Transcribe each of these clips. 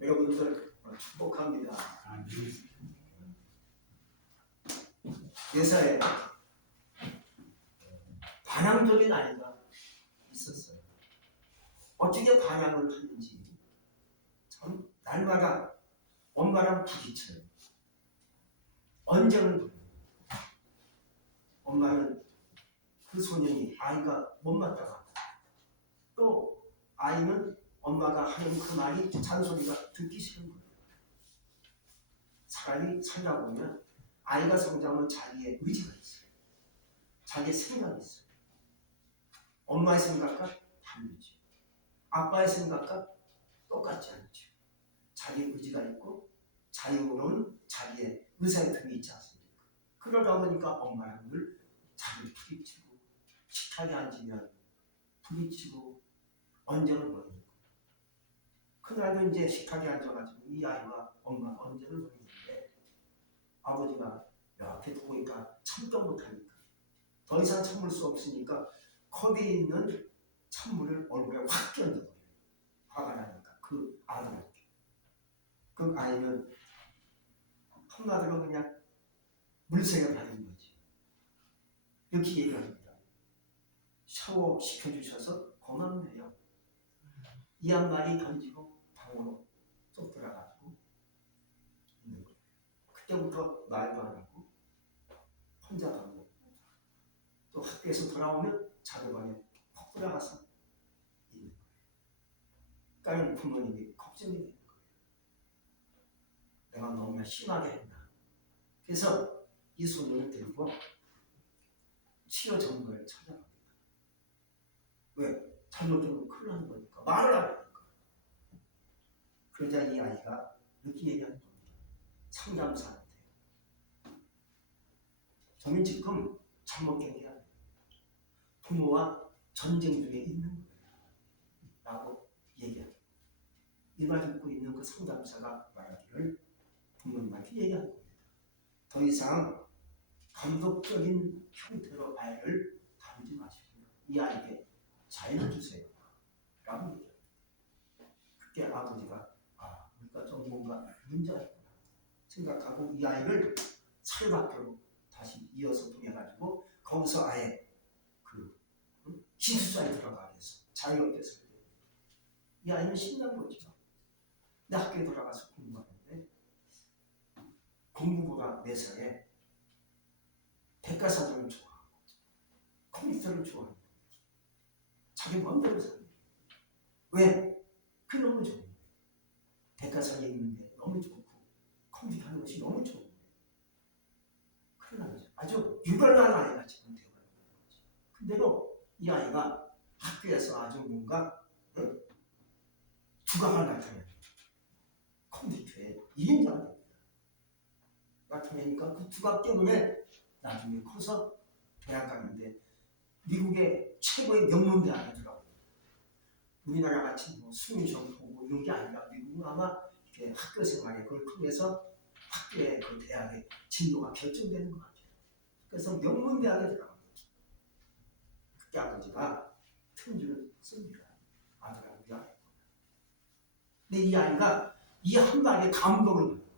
여러분들 축복합니다. 예사에 반항적인 아이가 있었어요. 어떻게 반항을 하는지 참 날마다 엄마랑 부딪혀요. 언쟁을 벌여요. 엄마는 그 소년이 아이가 못마땅하다. 또 아이는 엄마가 하는 그 말이 잔소리가 듣기 싫은 거예요. 사람이 살다 보면 아이가 성장하면 자기의 의지가 있어요. 자기의 생각이 있어요. 엄마의 생각과 다르죠. 아빠의 생각과 똑같지 않죠. 자기의 의지가 있고 자유로운 자기의 의사의 틈이 있지 않습니까? 그러다 보니까 엄마는 늘 자기를 부딪히고 식탁에 앉으면 부딪히고 언쟁을 벌이는 거예요. 그날도 이제 식탁에 앉아가지고 이 아이와 엄마가 언쟁을 벌이는데 아버지가 이렇게 보니까 참도 못하니까 더 이상 참을 수 없으니까 거기에 있는 찬물을 얼굴에 확 끼얹어버려요. 화가 나니까 그 아들한테. 그 아이는 한마디로 그냥 물색을 받은 거지. 이렇게 얘기합니다. 샤워 시켜주셔서 고맙네요. 이 한 마디 던지고 방으로 쏙 들어가지고 있는 거예요. 그때부터 말도 안 하고 혼자 밥 먹고 또 학교에서 돌아오면 자료방에 푹 들어가서 있는 거예요. 그러니까 부모님이 걱정이 되는 거예요. 내가 너무나 심하게 했나. 그래서 이 소년을 데리고 치료 전문가를 찾아갑니다. 왜? 잘못하면 큰일 나는 거니까. 말을 안 하니까. 그러자 이 아이가 이렇게 얘기하는 겁니다. 상담사한테. 저는 지금 잘못된 게 아니에요. 부모와 전쟁 중에 있는 거예요. 라고 얘기합니다. 이 말 듣고 있는 그 상담사가 말하기를 부모님한테 얘기하는 겁니다. 더 이상 감독적인 형태로 아이를 다루지 마시고 이 아이에게 자유를 주세요. 라고 얘기합니다. 그때 아버지가 우리가 좀 뭔가 문제가 있구나 생각하고 이 아이를 사회학교로 다시 이어서 보내가지고 거기서 아예 그 기숙사에 들어가게 해서 자유롭게 살게 됩니다. 이 아이는 신난 거죠. 근데 학교에 들어가서 공부하는데 공부보다 매사에 백과사전을 좋아하고 컴퓨터를 좋아하는 거예요. 자기 마음대로 사는 거예요. 왜? 그게 너무 좋은 거예요. 백과사전에 있는 게 너무 좋고 컴퓨터 하는 것이 너무 좋은 거예요. 큰일 나죠. 아주 유별난 아이가 지금 되어가는 거죠. 근데도 이 아이가 학교에서 아주 뭔가 두각을 나타내요. 컴퓨터에 1인자가 됩니다. 나타내니까 그 두각 때문에 나중에 커서 대학 가는데 미국의 최고의 명문대학에 들어가요. 우리나라 같이 뭐 수능시험 보고 이런 게 아니라 미국은 아마 이렇게 학교 생활에 그걸 통해서 학교의 그 대학의 진로가 결정되는 것 같아요. 그래서 명문대학에 들어갑니다. 그때 아버지가 편지를 씁니다. 아들하고 위하여. 근데 이 아이가 이 한마디에 감동을 받아요.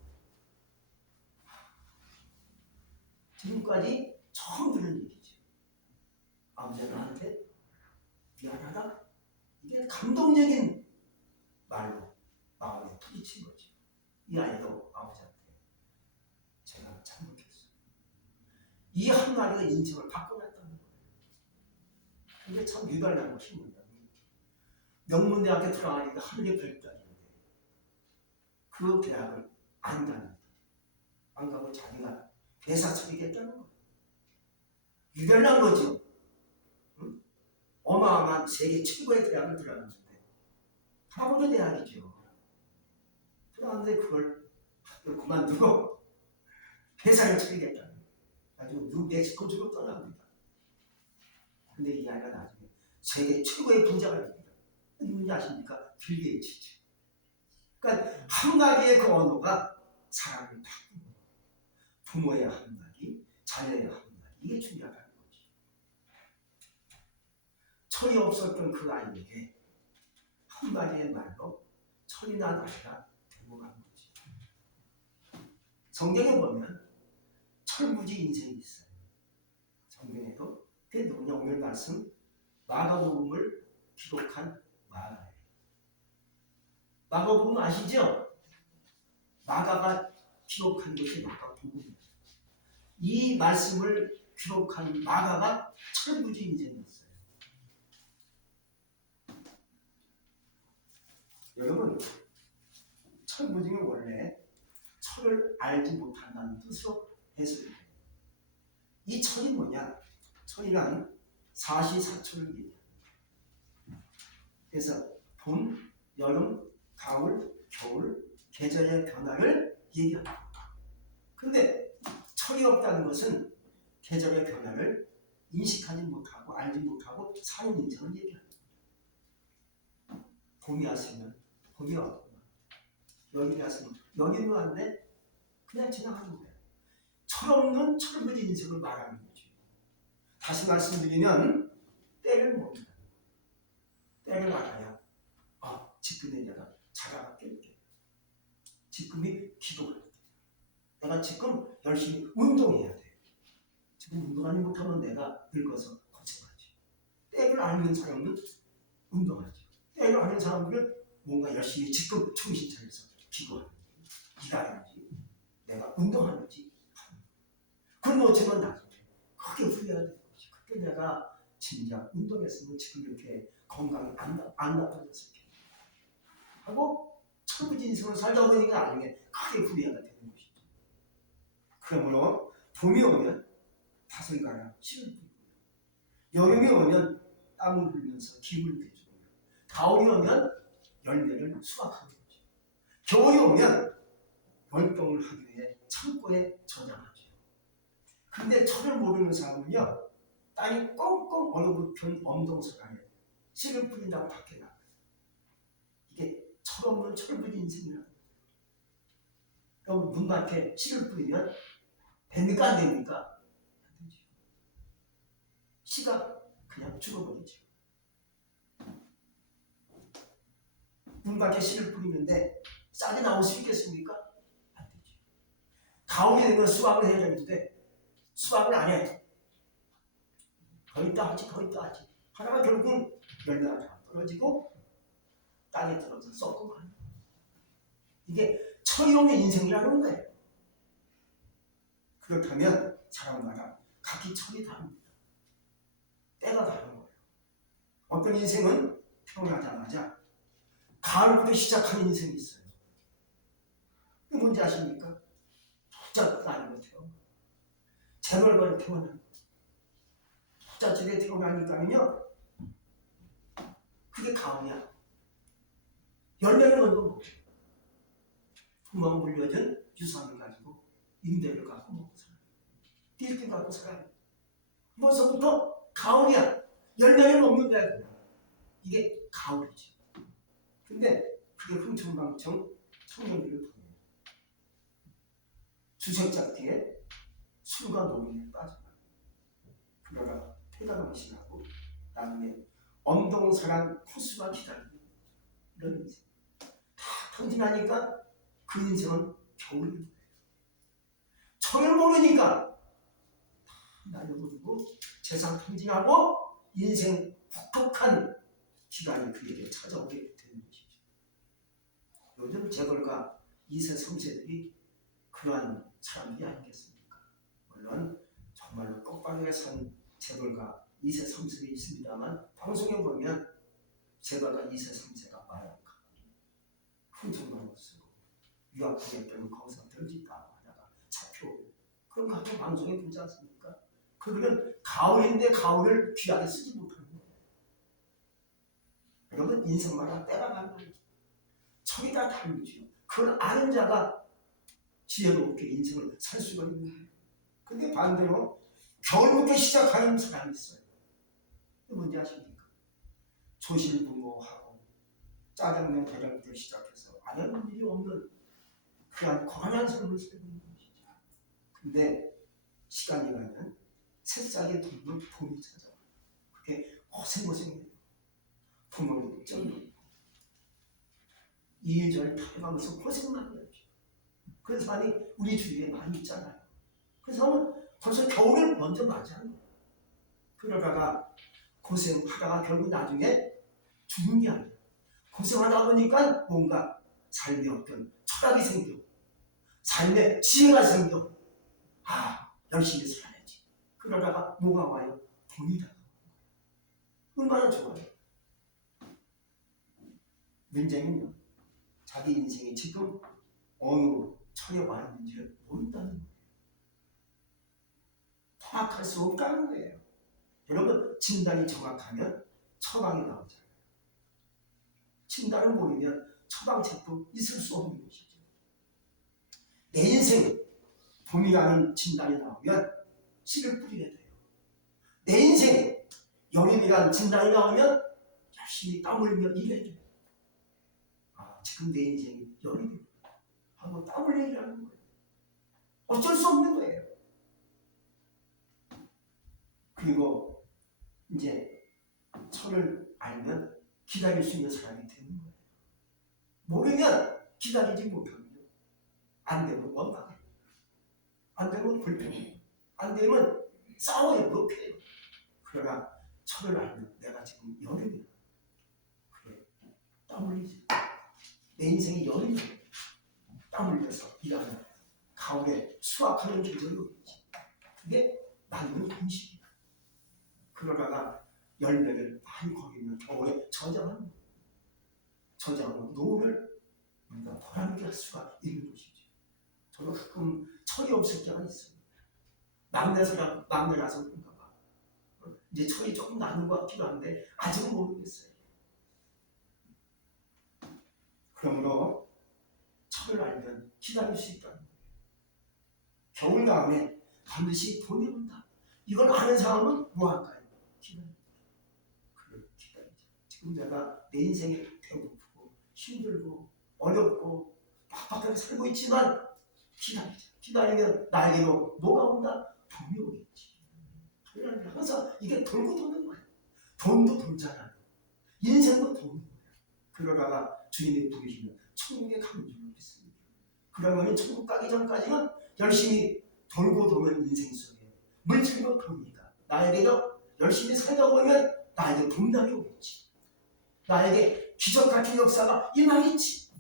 지금까지 처음 들은 얘기죠. 아버지가 나한테 미안하다. 이게 감동적인 말로 마음에 부딪힌 거죠. 이 아이도 아버지한테 제가 잘못했어요. 이 한마디가 인생을 바꿔놨다는 거예요. 이게 참 유별나고 힘입니다. 명문대학에 들어가니까 하늘의 별따기인데 그 대학을 안 다닙니다. 안 가고 자기가 대사 처리겠다는 거예요. 유별난 거죠. 응? 어마어마한 세계 최고의 대학을 들어갔는데 하버드 대학이죠. 들어갔는데 그걸 그만두고 회사를 차리겠다는 거예요. 나중에 뉴멕시코주로 떠납니다. 근데 이 아이가 나중에 세계 최고의 부자가 됩니다. 누군지 아십니까? 빌 게이츠죠. 그러니까 한마디의 그 언어가 사람을 바꾸는 거예요. 부모의 한마디, 자녀의 한마디, 이게 중요하다는 거죠. 철이 없었던 그 아이에게 한마디의 말로 철이 난 아이가 죽어가는 거지. 성경에 보면 철부지 인생이 있어요. 성경에도. 그게 누구냐? 오늘 말씀 마가복음을 기록한 마가예요. 마가복음 아시죠? 마가가 기록한 것이 마가복음이에요. 이 말씀을 기록한 마가가 철부지 인생이었어요. 여러분, 철부지는 원래 철을 알지 못한다는 뜻으로 해석해요. 이 철이 뭐냐? 철이란 사시사철을 얘기해요. 그래서 봄, 여름, 가을, 겨울, 계절의 변화를 얘기합니다. 그런데 철이 없다는 것은 계절의 변화를 인식하지 못하고 알지 못하고 사는 인생을 얘기합니다. 봄이 왔으면 봄이 왔구나. 여름이 왔으면 여름이 왔네. 그냥 지나가는 거예요. 철없는 철부지 인생을 말하는 거죠. 다시 말씀드리면 때를 봅니다. 때를 알아야 지금의 내가 자라갈게. 지금이 기도할 때. 내가 지금 열심히 운동해야 돼. 지금 운동하지 못하면 내가 늙어서 고생하지. 때를 알는 사람은 운동하지. 때를 아는 사람들은 뭔가 열심히 지금 정신 차려서 기도하는지, 일하는지, 내가 운동하는지. 그럼 어쩌면 나중에 크게 후회하는 것이. 그때 내가 진짜 운동했으면 지금 이렇게 건강이 안 나빠졌을 텐데. 하고 철부지 인생을 살다 보니까 나중에 크게 후회가 되는 것이죠. 그러므로 봄이 오면 밭을 갈아 씨를 뿌리고, 여름이 오면 땀을 흘리면서 기분을 내주고, 가을이 오면 열매를 수확하는 거죠. 겨울이 오면 월동을 하기 위해 창고에 저장하죠. 근데 철을 모르는 사람은요, 땅이 꽁꽁 얼어붙은 엄동설 안에 씨를 뿌린다고 밖에 나가요. 이게 철없는 철부지 인생이라는 거예요. 그럼 문 밖에 씨를 뿌리면 됩니까? 안 됩니까? 안 되죠. 씨가 그냥 죽어버리죠. 문 밖에 씨를 뿌리는데 싹이 나올 수 있겠습니까? 안 되죠. 가을이 되면 수확을 해야 되는데 수확을 안 해. 더 있다 하지. 하다가 결국은 열매가 다 떨어지고 땅에 떨어져 썩고 가는 거예요. 이게 철이 없는 인생이라는 거예요. 그렇다면 사람마다 각기 철이 다릅니다. 때가 다른 거예요. 어떤 인생은 태어나자마자 가을부터 시작하는 인생이 있어요. 그게 뭔지 아십니까? 부잣집 아니고 태어나. 재벌가로 태어난 거예요. 부잣집에 태어나니까요, 그게 가을이야. 열매를 먼저 먹어요. 부모가 물려준 유산을 가지고 임대를 갖고 먹고 살아요. 빌딩 갖고 살아요. 벌써부터 가을이야. 열매를 먹는 거야. 이게 가을이지. 근데 그게 흥청망청 청년들을 보내요. 주색작 뒤에 술과 노름에 빠져나요. 그러다 폐가망신하고 나중에 엄동설한 코스가 기다리는 이런 인생. 다 통진하니까 그 인생은 겨울인 거예요. 철을 모르니까 다 날려버리고 재산 통진하고 인생 혹독한 기간이 그에게 찾아오게 되는 것이죠. 요즘 재벌가 2세, 3세들이 그러한 사람들이 아니겠습니까? 물론 정말로 똑바르게 산 재벌가 2세, 3세가 있습니다만 방송에 보면 재벌가 2세, 3세가 마약하고 훔쳐만 쓰고 유학생에 때문에 거기서 던진다고 하다가 잡혀오고 그런 거 한번 방송에 보지 않습니까? 그러면 가을인데 가을을 귀하게 쓰지 못하는 거예요. 여러분 인생마다 때가 가는 거예요. 철이 다 다르죠. 그걸 아는 자가 지혜롭게 인생을 살 수가 있는 거예요. 근데 반대로 겨울부터 시작하는 사람이 있어요. 이게 뭔지 아십니까? 조실부모하고 짜장면 대장부터 시작해서 안 하는 일이 없는 그냥 고단한 삶을 살고 있는 것이죠. 근데 시간이 가면 새싹이 돋는 봄이 찾아와요. 그게 고생해요. 부모를 ጨ는 이리저리 다녀가면서 고생 많이 하죠. 그런 사람이 우리 주위에 많이 있잖아요. 그 사람은 벌써 겨울을 먼저 맞이하는 거예요. 그러다가 고생하다가 결국 나중에 죽는 게 아니에요. 고생하다 보니까 뭔가 삶의 어떤 철학이 생겨. 삶의 지혜가 생겨. 열심히 살아야지. 그러다가 뭐가 와요? 돈이 다. 얼마나 좋아요. 문제는요, 자기 인생이 지금 어느 철에 와 있는지를 모른다는 거예요. 파악할 수 없다는 거예요. 여러분, 진단이 정확하면 처방이 나오잖아요. 진단을 모르면 처방책도 있을 수 없는 것이죠. 내 인생 봄이라는 진단이 나오면 씨를 뿌리게 돼요. 내 인생 여름이라는 진단이 나오면 열심히 땀 흘리며 일해야 돼요. 지금 내 인생이 여름이에요. 하고 땀 흘려 일하는 거예요. 어쩔 수 없는 거예요. 그리고 이제 철을 알면 기다릴 수 있는 사람이 되는 거예요. 모르면 기다리지 못하고요. 안 되면 원망해요. 안 되면 불평해요. 안 되면 싸워요. 높여요. 그러나 철을 알면 내가 지금 여름이야. 그래. 땀 흘리지. 내 인생이 여름이야. 땀 흘려서 일하는 가을에 수확하는 계절이 오겠지. 그게 나는 공식이야. 그러다가 열매를 많이 거기면 겨울에 저장하는 거예요. 저장하는 노후를 우리가 보람있게 할 수가 있는 것이죠. 저도 가끔 철이 없을 때가 있어요. 막내라서 그런가 봐. 이제 철이 조금 나는 것 같기도 한데 아직은 모르겠어요. 그러므로 철을 알면 기다릴 수 있다는 거예요. 겨울 다음에 반드시 봄이 온다. 이걸 아는 사람은 뭐 할까요? 기다립니다. 그걸 기다리죠. 지금 내가 내 인생에 배고프고 힘들고 어렵고 빡빡하게 살고 있지만 기다리죠. 기다리면 나에게로 뭐가 온다? 봄이 오겠지. 항상 이게 돌고 도는 거예요. 돈도 돌잖아요. 인생도 도는 거예요. 그러다가 주님이 부르시면 천국에 가는 줄 믿습니다. 그러면 천국 가기 전까지는 열심히 돌고 도는 인생 속에 물질도 돕니다. 나에게도 열심히 살다 보면 나에게 분담이 오겠지. 나에게 기적 같은 역사가 임하겠지.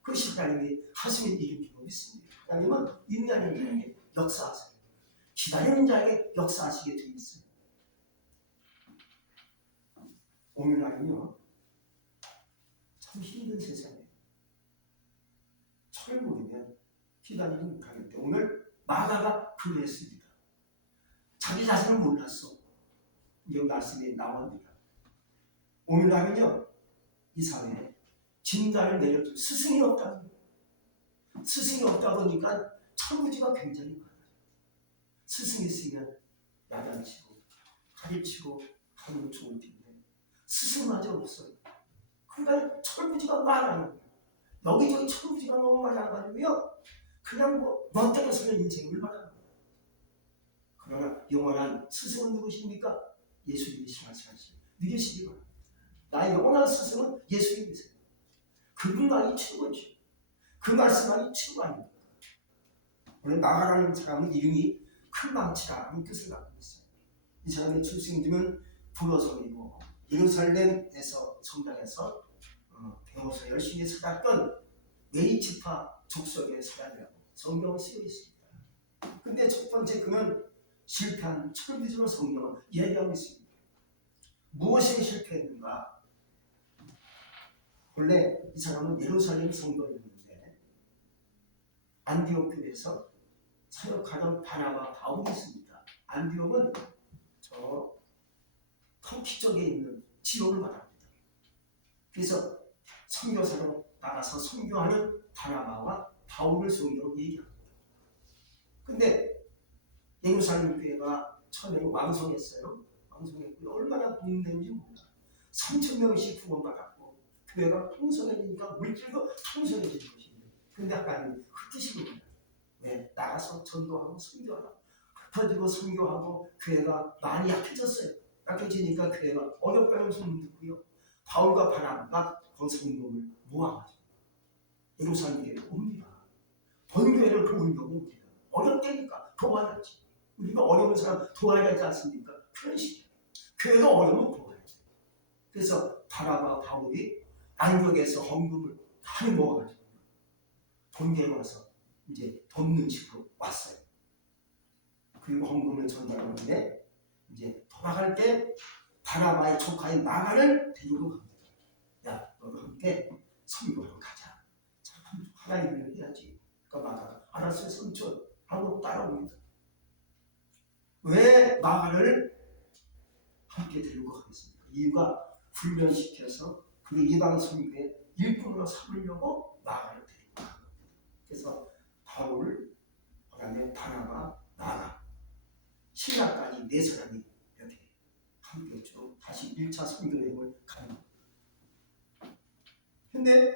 그것이 하나님이 하시는 일인 줄 믿습니다. 하나님은 인간인 자에게 역사하세요. 기다리는 자에게 역사하시게 되어 있어요. 오늘날은요, 참 힘든 세상이에요. 철을 모르면 기다리지 못하는데 오늘 마가가 그랬습니다. 자기 자신을 몰랐어. 이 말씀이 나옵니다. 오늘날은요, 이 사회에 진단을 내려준 스승이 없다는 거예요. 스승이 없다 보니까 철부지가 굉장히 많아요. 스승이 있으면 야단치고 가르치고 하면 좋을 텐데 스승마저 없어요. 그러니까 철부지가 많아요. 여기저기 철부지가 너무 많아가지고요. 그냥 뭐 멋대로 사는 인생을 말하는 거예요. 그러나 영원한 스승은 누구십니까? 예수님이 말씀하시죠. 믿으시기 바랍니다. 나의 영원한 스승은 예수님이세요. 그분만이 최고죠. 그 말씀만이 최고 아닙니까? 오늘 나가라는 사람은 이름이 큰 망치라는 뜻을 갖고 있어요. 이 사람의 출생지는 불어성이고 예루살렘에서 성당에서 배워서 열심히 살았던 메이지파 족속의 사람이라고 성경은 쓰여 있습니다. 근데 첫 번째 그는 실패한 철부지로 성경은 얘기하고 있습니다. 무엇에 실패했는가? 원래 이 사람은 예루살렘 성도였는데 안디옥 교회에서 사역하던 바나바 바울이 있습니다. 안디옥은 저 터키 쪽에 있는 지역을 말합니다. 그래서 선교사로 나가서 선교하는 바나바와 바울을 성경으로 얘기합니다. 근데 예루살렘 교회가 처음에 왕성했어요. 왕성했고요. 얼마나 부흥되는지 몰라요. 3,000명씩 구원받았고 교회가 풍성해지니까 물질도 풍성해진 것입니다. 근데 하나님이 흩으신 거예요. 왜? 나가서 전도하고 선교하고 흩어지고 선교하고 교회가 많이 약해졌어요. 약해지니까 교회가 어렵다는 소문 듣고요. 바울과 바나바가 그 성도를 모아가지고 예루살렘에 옵니다. 본교회를 도우려고 옵니다. 어렵다니까 도와야지. 우리가 어려운 사람 도와야 하지 않습니까? 그런 식이에요. 교회가 어려우면 도와야지. 그래서 바나바 바울이 안디옥에서 헌금을 많이 모아가지고 본교에 와서 이제 돕는 식으로 왔어요. 그리고 헌금을 전달하는데 이제 돌아갈 때 바나바의 조카인 마가를 데리고 갑니다. 야, 너도 함께 선교하러 가자. 참 하나님을 해야지. 그러니까 마가가 알았어요, 삼촌 하고 따라옵니다. 왜 마가를 함께 데리고 가겠습니까? 이유가 훈련시켜서 그 이방 선교의 일꾼으로 삼으려고 마가를 데리고 간 겁니다. 그래서 바울, 그다음에 바나바, 마가, 신라까지 네 사람이 이렇게 함께 쭉 다시 1차 선교 여행을 가는 겁니다. 근데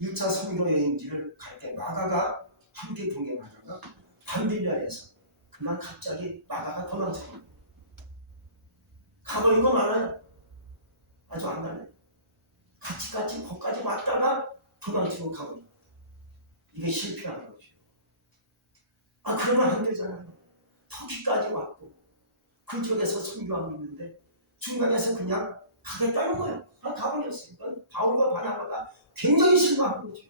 1차 선교 여행지를 갈 때 마가가 함께 동행하다가 밤빌리아에서 그만 갑자기 마가가 도망쳐요. 가버리고 말아요. 아주 안 가네. 같이 거기까지 왔다가 도망치고 가버립니다. 이게 실패한 거죠. 아, 그러면 안 되잖아요. 터키까지 왔고 그쪽에서 선교하고 있는데 중간에서 그냥 가겠다는 거예요. 가버렸어요. 바울과 바나바가 굉장히 실망한 거죠.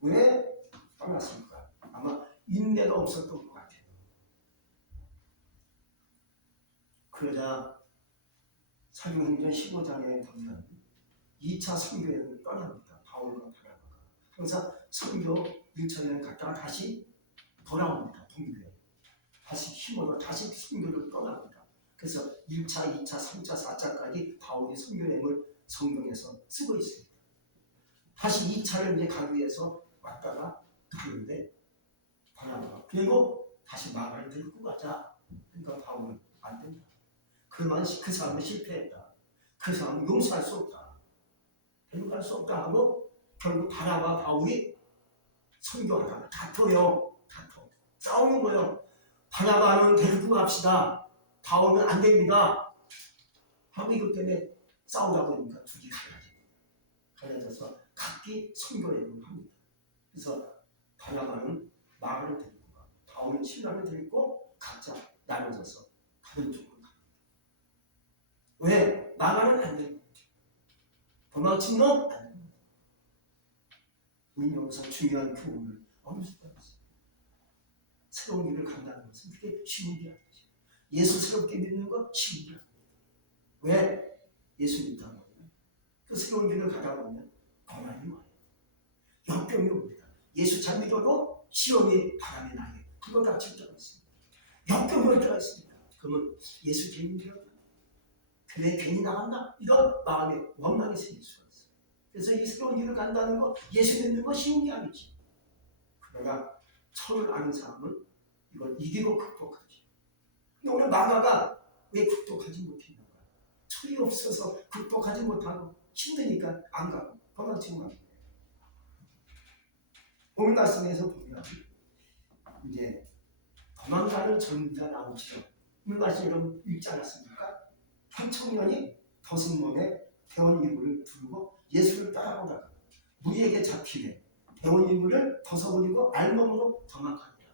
왜 떠났습니까? 아마 인내가 없었던 것 같아요. 그러자 사도행전 15장에 보면 2차 선교여행을 떠납니다. 바울과 바나바가. 항상 선교 1차 여행 갔다가 다시 돌아옵니다. 동교에. 다시 힘으로 다시 선교를 떠납니다. 그래서 1차, 2차, 3차, 4차까지 바울이 선교여행을 성경에서 쓰고 있습니다. 다시 2차를 이제 가기 위해서 왔다가 가는데 바나바가 그리고 다시 마가를 데리고 가자. 그러니까 바울은 안 된다. 그 사람은 실패했다. 그 사람은 용서할 수 없다. 데려갈 수 없다 하고 결국 바나바 바울이 선교하다가 다퉈요. 싸우는 거예요. 바나바는 데리고 갑시다. 바울은 안 됩니다. 하고 이것 때문에 싸우다 보니까 둘이 갈라져서 각기 선교여행을 합니다. 그래서 바나바는 마가를 데리고 가, 바울은 신라를 데리고 각자 나눠져서 다른 쪽으로 갑니다. 왜? 마가는 안 됩니다. 도망친 놈 안 됩니다. 우리 여기서 중요한 교훈을 얻을 수가 있어요. 새로운 길을 간다는 것은 그렇게 쉬운 게 아니죠. 예수스럽게 믿는 건 쉬운 게 아닙니다. 왜? 예수 믿다 보면 그 새로운 길을 가다 보면 고난이 와요. 역병이 옵니다. 예수 잘 믿어도 시험이 바람에 나게 그거 다 질자가 있습니다. 역병이 올 때가 있습니다. 그러면 예수 괜히 믿었나? 그래 괜히 나갔나? 이런 마음에 원망이 생길 수가 있어요. 그래서 이 새로운 길을 간다는 거 예수 믿는 거 쉬운 게 아니지. 그러나 철을 아는 사람은 이걸 이기고 극복하지. 근데 오늘 마가가 왜 극복하지 못했는가? 철이 없어서 극복하지 못하고 힘드니까 안 가고 도망치고 가는 거예요. 오늘 말씀에서 보면 이제 도망가는 젊은이가 나오죠. 오늘 말씀 여러분 읽지 않았습니까? 한 청년이 벗은 몸에 대원 이불을 두르고 예수를 따라오다가 무리에게 잡히네 대원 이불을 벗어버리고 알몸으로 도망가니라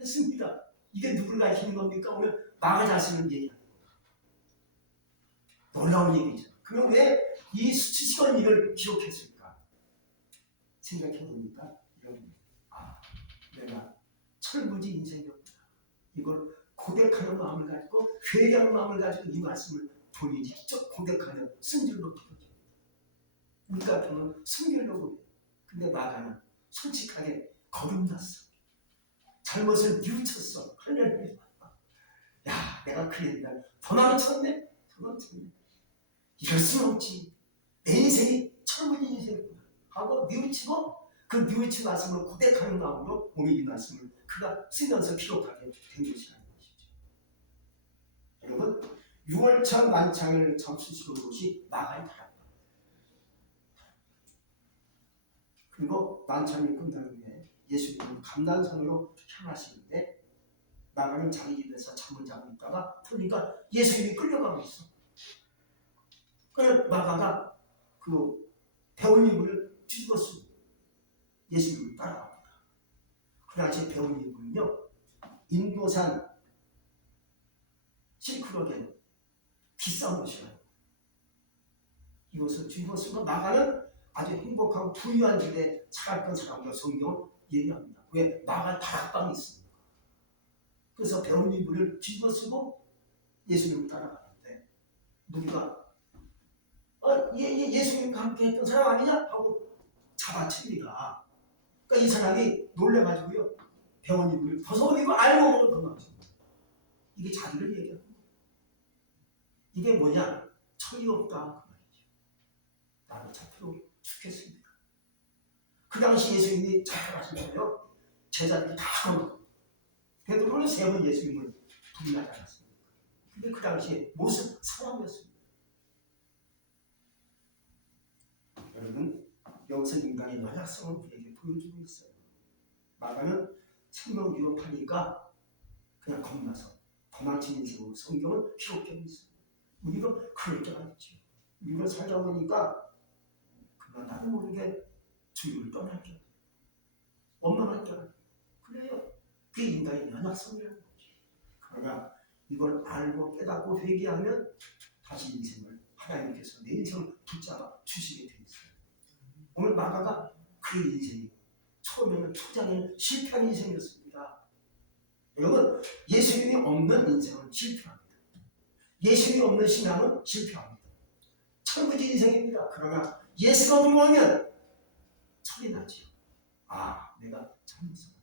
했습니다. 이게 누구를 가리키는 겁니까? 오늘 마가 자신을 얘기하는 겁니다. 놀라운 얘기죠. 그럼 왜 이 수치스러운 일을 기록했을까? 생각해보니까 이런 내가 철부지 인생이었구나. 이걸 고백하는 마음을 가지고 회개하는 마음을 가지고 이 말씀을 본인이 직접 고백하는 승질로 기록합니다. 우리 같으면 승질로 고백. 근데 마가는 솔직하게 거듭났어. 잘못을 뉘우쳤어. 할렐루야. 야, 내가 그랬다. 도망쳤네. 이럴 수 없지. 내 인생이 철부지 인생이구나 하고 뉘우치고 그 뉘우친 말씀을 고백하는 마음으로 오늘 이 말씀을 그가 쓰면서 기록하게 된 것이라는 것이죠. 여러분 6월절 만찬을 접수시킨 곳이 마가의 다락방. 그리고 만찬이 끝난 후에 예수님은 감난산으로 향하시는데 마가는 자기 집에서 잠을 자고 있다가 보니까 예수님이 끌려가고 있어. 그래서 마가가 그 대원 이불을 뒤집었습니다. 예수님을 따라갑니다. 그 당시 배운 인물은요, 인도산 실크로드에 비싼 곳이에요. 이곳을 주입으로 나가는 아주 행복하고 부유한 집에 살았던 사람과 성경은 얘기합니다. 왜? 나갈 다락방이 있습니다. 그래서 배운 인물을 뒤집어쓰고 예수님을 따라가는데 누가 예수님과 함께 했던 사람 아니냐? 하고 잡아챕니다. 그러니까 이 사람이 놀래가지고요, 배운 인물을 벗어버리고 알고 보면 도망칩니다. 이게 자기를 얘기하는 거예요. 이게 뭐냐? 철이 없다 그 말이죠. 나는 잡혀도 죽겠습니다. 그 당시 예수님이 잘 하시잖아요. 제자들이 다 넘어가고 베드로는 3번 예수님을 부인하지 않았습니다. 근데 그 당시에 모습 사람이었습니다. 여러분, 여기서 인간의 연약성을 우리에게 보여주고 있어요. 마가는 생명 위협하니까 그냥 겁나서 도망친 인생으로 성경은 기록되어 있어요. 우리도 그럴 때가 있죠. 우리가 살다 보니까 그만 나도 모르게 주님을 떠날게, 원망할 때가 그래요. 그게 인간의 연약성이라는 거죠. 그러나 이걸 알고 깨닫고 회개하면 다시 인생을 하나님께서 내 인생을 붙잡아 주시게 돼 있어요. 오늘 마가가 그 인생이 처음에는 초장에는 실패한 인생이었습니다. 여러분, 예수님이 없는 인생은 실패합니다. 예수님이 없는 신앙은 실패합니다. 철부지 인생입니다. 그러나 예수가 없으면 철이 나죠. 아, 내가 잘못했다.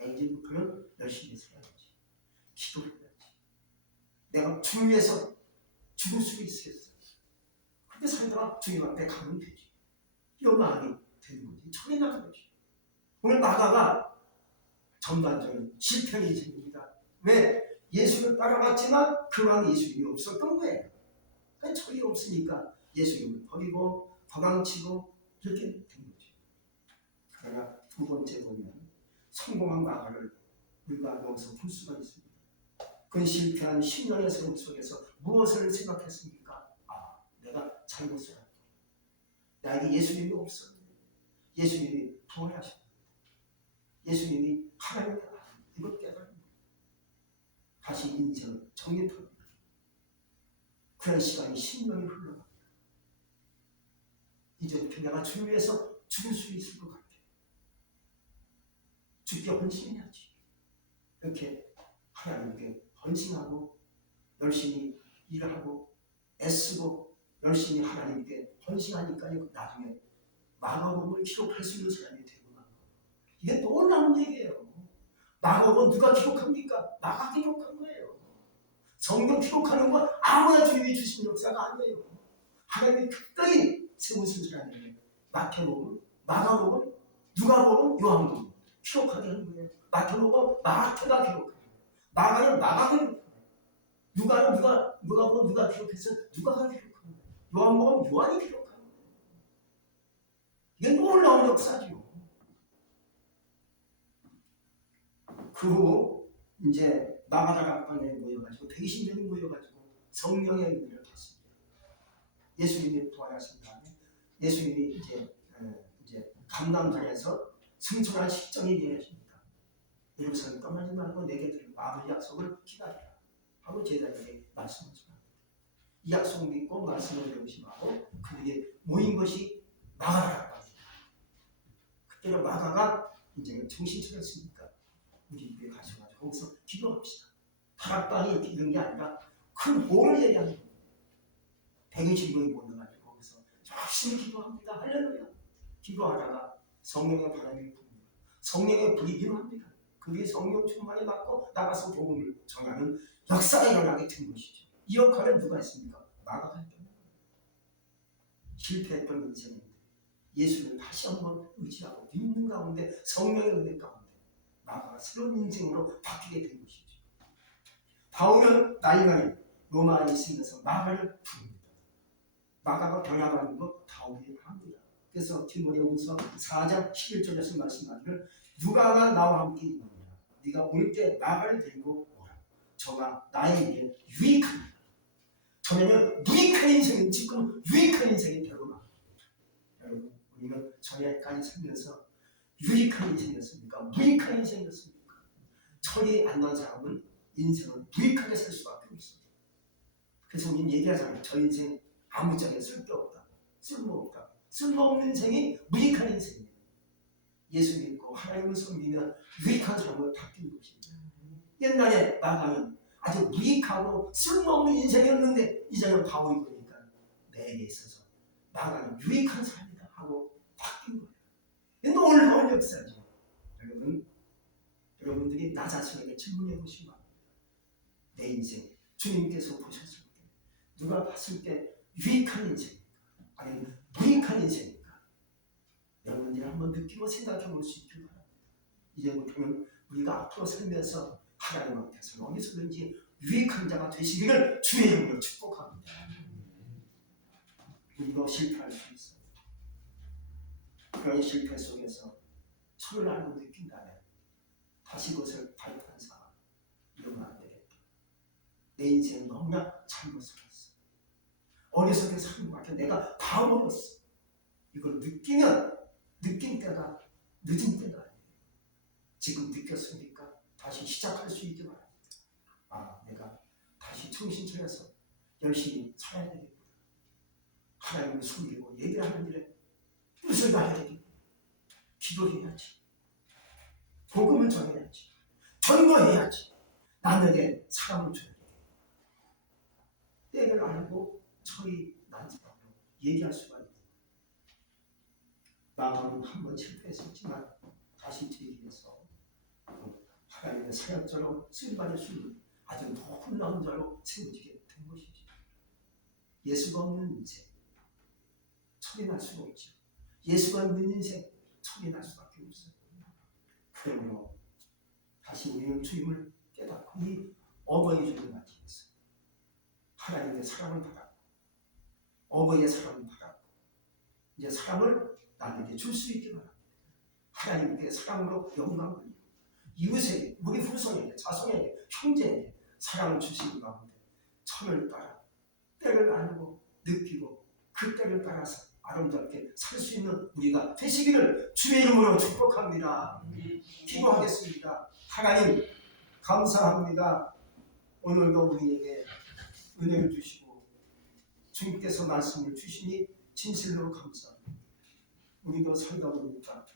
이제부터는 열심히 살아야지. 기도해야지. 내가 주를 위해서 죽을 수 있겠어. 근데 살다가 주님 앞에 가면 되지. 이런 마음이 되는 거지. 철이 나는 거지. 오늘 마가가 전반적인 실패의 인생입니다. 왜? 예수를 따라갔지만 그만 예수님이 없었던 거예요. 그러니까 철이 없으니까 예수님을 버리고 도망치고 이렇게 된 거죠. 그러나 두 번째 보면 성공한 마가를 우리가 여기서 볼 수가 있습니다. 그 실패한 10년의 삶 속에서 무엇을 생각했습니까? 아, 내가 잘못 살았다. 나에게 예수님이 없었는데 예수님이 부활하셨다. 예수님이 하나님의 아들, 이걸 깨달은 거예요. 다시 인생을 정립합니다. 그런 시간이 10년이 흘러갑니다. 이제부터 내가 주를 위해서 죽을 수 있을 것 같아. 죽게 헌신해야지. 이렇게 하나님께 헌신하고 열심히 일하고 애쓰고 열심히 하나님께 헌신하니까요, 나중에 마가복음을 기록할 수 있는 사람이 되고 난 거예요. 이게 놀라운 얘기예요. 마가복음 누가 기록합니까? 마가 기록한 거예요. 성경 기록하는 건 아무나 주님이 주신 역사가 아니에요. 하나님이 특별히 세우신 사람이에요. 마태복음, 마가복음, 누가복음, 요한복음 기록하게 하는 거예요. 마태복음, 마태가 기록하는 거예요. 마가는 마가가 기록하는 거예요. 누가는 누가복음 누가 기록했어? 누가가 기록하는 거예요. 요한복음, 요한이 기록하는 거예요. 이게 놀라운 역사죠. 그 후 이제 마가다락방에 모여가지고 120명이 모여가지고 성령의 은혜를 받습니다. 예수님이 부활하신 다음에 예수님이 이제 감람산에서 승천할 시점이 예하십니다. 예루살렘 떠나지 말고 내게 드릴 아버지 약속을 기다리라 하고 제자들에게 말씀하십니다. 이 약속 믿고 말씀을 명심하고 그들이 모인 것이 마가다락방입니다. 그때는 마가가 이제 정신 차렸으니까 우리 집에 가셔가지고 거기서 기도합시다. 다락방이 이렇게 이런 게 아니라 큰 몰을 얘기하는 겁니다. 120명이 모여가지고 거기서 열심히 기도합니다. 할렐루야. 기도하다가 성령의 바람이 붑니다. 성령의 불이 임합니다. 그게 성령 충만이 받고 나가서 복음을 전하는 역사가 일어나게 된 것이죠. 이 역할을 누가 했습니까? 마가가 했던 거예요. 실패했던 인생인데 예수를 다시 한번 의지하고 믿는 가운데 성령의 은혜 가운데 마가가 새로운 인생으로 바뀌게 된 것이죠. 바울은 나이간에 로마에 있으면서 마가를 부릅니다. 마가가 변화받는 것 바울이 합니다. 그래서 디모데후서 4장 11절에서 말씀하기를 누가가 나와 함께 있느냐 네가 올 때 마가를 데리고 오라. 저가 나에게 유익합니다. 저는 유익한 인생은 지금 유익한 인생이 되고 말. 여러분 우리는 전에까지 살면서 유익한 인생이었습니까? 무익한 인생이었습니까? 철이 안 난 사람은 인생을 무익하게 살 수밖에 없어요. 그래서 우리는 얘기하잖아요. 저 인생 아무짝에 쓸데없다. 쓸모없다. 쓸모없는 인생이 무익한 인생이에요. 예수 믿고 하나님을 섬기면 유익한 사람으로 바뀌는 것입니다. 옛날에 나가면 아주 무익하고 쓸모없는 인생이었는데 이제는 바울이 보니까 내게 있어서 나가는 유익한 삶이다 하고 바뀐 거예요. 놀라운 역사죠. 여러분들이 나 자신에게 질문해 보시면 내 인생 주님께서 보셨을 때 누가 봤을 때 유익한 인생입니까? 아니면 무익한 인생입니까? 여러분들이 한번 느끼고 생각해 볼 수 있길 바랍니다. 이제부터는 우리가 앞으로 살면서 하나님 앞에서 어디서든지 유익한 자가 되시기를 주의 이름으로 축복합니다. 우리도 실패할 수 있어요. 그런 실패 속에서 철을 알고 느낀다면 다시 그것을 발견한 사람 이러면 안 되겠다. 내 인생은 너무나 잘못 살았어. 어리석게 사는 것 같아. 내가 다 먹었어. 이걸 느끼면 느낀 때가 늦은 때가 아니에요. 지금 느꼈으니까 다시 시작할 수 있게 바랍니다. 아, 내가 다시 정신 차려서 열심히 살아야 되겠구나. 하나님을 섬기고 예배하는 일에 뜻을 다해야 되겠구나. 기도해야지. 복음을 전해야지. 전도해야지. 남에게 사랑을 줘야 돼. 때를 알고 철이 난 사람으로 얘기할 수가 있다. 나는 한번 실패했었지만 다시 되기위해서 하나님의 사역자로 쓰임받을 수 있는 아주 놀라운 자로 세워지게 된 것이지. 예수가 없는 인생 철이 날 수가 없죠. 예수가 있는 인생 철이 날 수밖에 없어요. 그러므로 다시 우리는 주님을 깨닫고 이 어버이 주님을 맞기 위해서 하나님의 사랑을 받았고 어버이의 사랑을 받았고 이제 사랑을 남에게 줄 수 있게 바랍니다. 하나님께 사랑으로 영광을 돌리고 이웃에게, 우리 후손에게, 자손에게, 형제에게 사랑을 주시는 가운데 천을 따라 때를 알고 느끼고 그 때를 따라서 아름답게 살 수 있는 우리가 되시기를 주의 이름으로 축복합니다. 기도하겠습니다. 하나님 감사합니다. 오늘도 우리에게 은혜를 주시고 주님께서 말씀을 주시니 진실로 감사합니다. 우리도 살다 보니까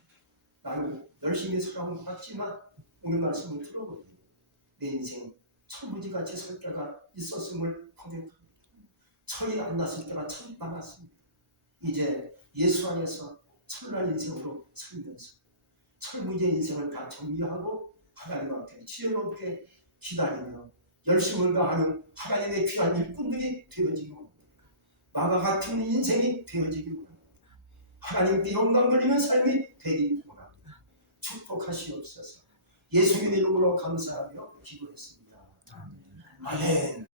나는 열심히 사랑을 받지만 오늘 말씀을 들어보니 내 인생 철부지같이 살 때가 있었음을 고백합니다. 철이 안 났을 때가 참 많았습니다. 이제 예수 안에서 철난 인생으로 살면서 철부지의 인생을 다 정리하고 하나님 앞에 지혜롭게 기다리며 열심을 다하는 하나님의 귀한 일꾼들이 되어지기 원합니다. 마가 같은 인생이 되어지기 원합니다. 하나님께 영광 돌리는 삶이 되기 원합니다. 축복하시옵소서. 예수님의 이름으로 감사하며 기도했습니다. 아멘.